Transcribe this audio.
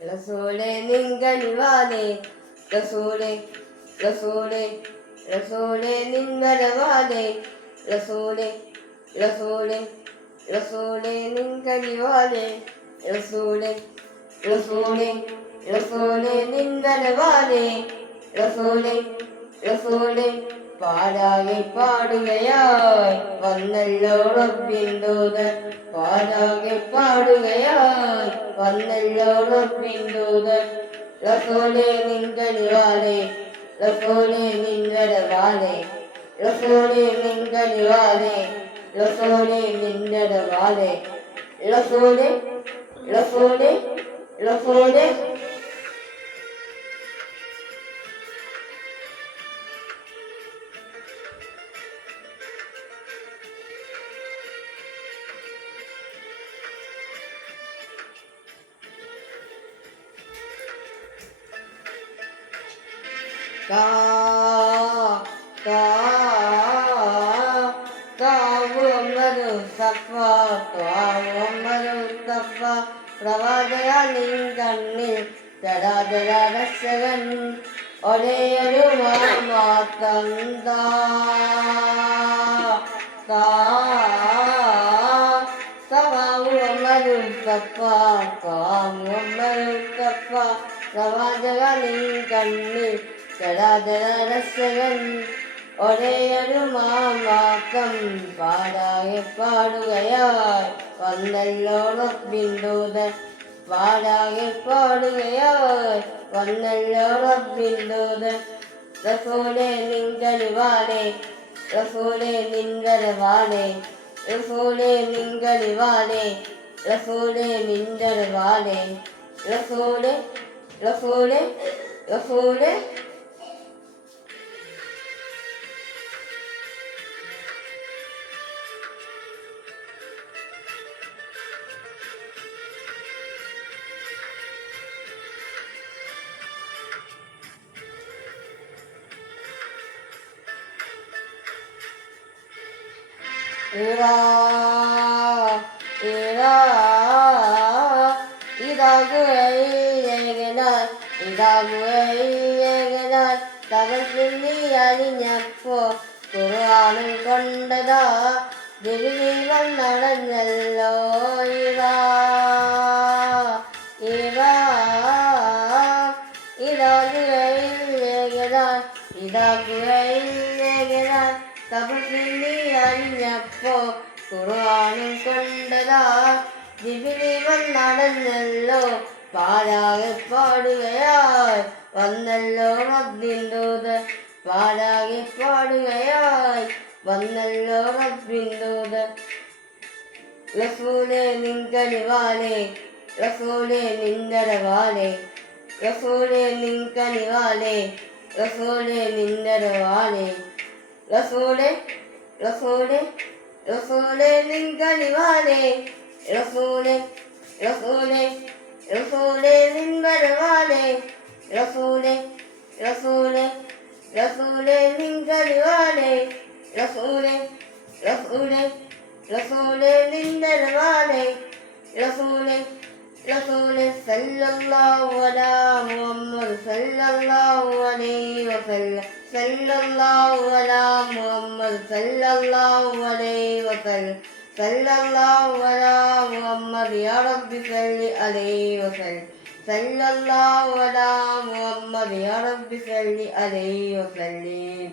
റസൂലേ നിൻകനിവാലേ റസൂലേ റസൂലേ റസൂലേ നിൻവരവാലേ റസൂലേ റസൂലേ റസൂലേ നിൻകനിവാലേ റസൂലേ റസൂലേ റസൂലേ നിൻവരവാലേ റസൂലേ റസൂലേ പാടാകെ പാടുകയായി വന്നല്ലോ റബ്ബിൻ ദൂതൻ പാടാകെ പാടുകയായി വന്നല്ലോ റബ്ബിൻ ദൂതൻ റസൂലേ നിൻകനിവാലേ റസൂലേ നിൻവരവാലേ റസൂലേ നിൻകനിവാലേ റസൂലേ നിൻവരവാലേ റസൂലേ റസൂലേ റസൂലേ മുഹമ്മദ് മുസ്തഫ മുഹമ്മദ് മുസ്തഫ പ്രവാചക നിൻ കണ്ണിൽ ചരാചരക്ഷകൻ ഒരേയൊരു മാത്രം മുഹമ്മദ് മുസ്തഫ മുഹമ്മദ് മുസ്തഫ പ്രവാചക നിൻ കണ്ണിൽ ചരാചരക്ഷകൻ ഒരേയൊരു മാമാക്കം പാടാകെ പാടുകയായി വന്നല്ലോ റബ്ബിൻ ദൂതൻ പാടാകെ പാടുകയായി വന്നല്ലോ റബ്ബിൻ ദൂതൻ റസൂലേ നിൻകനിവാലേ റസൂലേ നിൻവരവാലേ റസൂലേ നിൻകനിവാലേ റസൂലേ നിൻവരവാലേ റസൂലേ റസൂലേ റസൂലേ അണിഞ്ഞപ്പോ ഖുർആനിൽ കൊണ്ടതാ ദിവിൽ നടന്നല്ലോ അണിഞ്ഞപ്പോ ഖുർആനിൽ കൊണ്ടതാ ദിവിൽ നടന്നല്ലോ പാടാകെ പാടുകയായി വന്നല്ലോ റബ്ബിൻ ദൂതൻ പാടാകെ പാടുകയായി വന്നല്ലോ റബ്ബിൻ ദൂതൻ റസൂലേ നിൻകനിവാലേ റസൂലേ നിൻവരവാലേ റസൂലേ നിൻകനിവാലേ റസൂലേ നിൻവരവാലേ റസൂലേ റസൂലേ റസൂലേ നിൻകനിവാലേ റസൂലേ റസൂലേ റസൂലേ നിൻവരവാലേ റസൂലേ റസൂലേ റസൂലേ നിൻകനിവാലേ റസൂലേ റസൂലേ റസൂലേ നിൻവരവാലേ റസൂലേ റസൂലേ സല്ലല്ലാഹു അലാ മുഹമ്മദ് സല്ലല്ലാഹു അലൈഹി വസല്ലം സല്ലല്ലാഹു അലാ മുഹമ്മദ് സല്ലല്ലാഹു അലൈഹി വസല്ലം സല്ലല്ലാഹു അലാ മുഹമ്മദ് യാ റബ്ബി സല്ലി അലൈഹി വസല്ലം സല്ലല്ലാഹു അലാ മുഹമ്മദ് യാ റബ്ബി സല്ലി അലൈഹി വസല്ലം